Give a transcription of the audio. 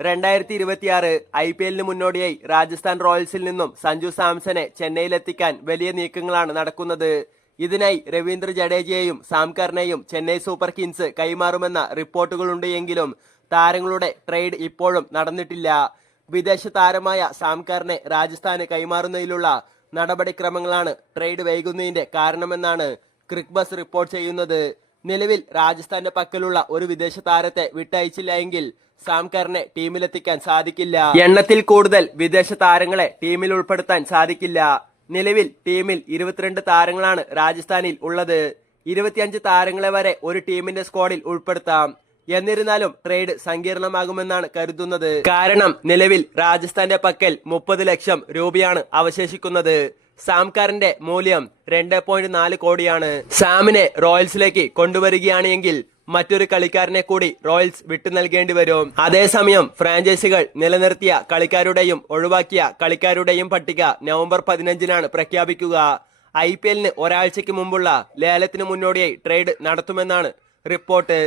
രണ്ടായിരത്തി ഇരുപത്തിയാറ് I P എല്ലിന് മുന്നോടിയായി രാജസ്ഥാൻ റോയൽസിൽ നിന്നും സഞ്ജു സാംസനെ ചെന്നൈയിലെത്തിക്കാൻ വലിയ നീക്കങ്ങളാണ് നടക്കുന്നത്. ഇതിനായി രവീന്ദ്ര ജഡേജയെയും സാം കർണയെയും ചെന്നൈ സൂപ്പർ കിങ്സ് കൈമാറുമെന്ന റിപ്പോർട്ടുകളുണ്ട് എങ്കിലും താരങ്ങളുടെ ട്രേഡ് ഇപ്പോഴും നടന്നിട്ടില്ല. വിദേശ താരമായ സാം കർണെ രാജസ്ഥാന് കൈമാറുന്നതിലുള്ള നടപടിക്രമങ്ങളാണ് ട്രേഡ് വൈകുന്നതിന്റെ കാരണമെന്നാണ് ക്രിക്ബസ് റിപ്പോർട്ട് ചെയ്യുന്നത്. നിലവിൽ രാജസ്ഥാന്റെ പക്കലുള്ള ഒരു വിദേശ താരത്തെ വിട്ടയച്ചില്ല എങ്കിൽ സാംകറിനെ ടീമിലെത്തിക്കാൻ സാധിക്കില്ല. എണ്ണത്തിൽ കൂടുതൽ വിദേശ താരങ്ങളെ ടീമിൽ ഉൾപ്പെടുത്താൻ സാധിക്കില്ല. നിലവിൽ ടീമിൽ ഇരുപത്തിരണ്ട് താരങ്ങളാണ് രാജസ്ഥാനിൽ ഉള്ളത്. ഇരുപത്തിയഞ്ച് താരങ്ങളെ വരെ ഒരു ടീമിന്റെ സ്ക്വാഡിൽ ഉൾപ്പെടുത്താം. എന്നിരുന്നാലും ട്രേഡ് സങ്കീർണമാകുമെന്നാണ് കരുതുന്നത്. കാരണം നിലവിൽ രാജസ്ഥാന്റെ പക്കൽ മുപ്പത് ലക്ഷം രൂപയാണ് അവശേഷിക്കുന്നത്. സാംകാറിന്റെ മൂല്യം രണ്ട് പോയിന്റ് നാല് കോടിയാണ്. സാമിനെ റോയൽസിലേക്ക് കൊണ്ടുവരികയാണ് എങ്കിൽ മറ്റൊരു കളിക്കാരനെ കൂടി റോയൽസ് വിട്ടു നൽകേണ്ടി വരും. അതേസമയം ഫ്രാഞ്ചൈസികൾ നിലനിർത്തിയ കളിക്കാരുടെയും ഒഴിവാക്കിയ കളിക്കാരുടെയും പട്ടിക നവംബർ പതിനഞ്ചിനാണ് പ്രഖ്യാപിക്കുക. ഐ പി എല്ലിന് ഒരാഴ്ചയ്ക്ക് മുമ്പുള്ള ലേലത്തിന് മുന്നോടിയായി ട്രേഡ് നടത്തുമെന്നാണ് റിപ്പോർട്ട്.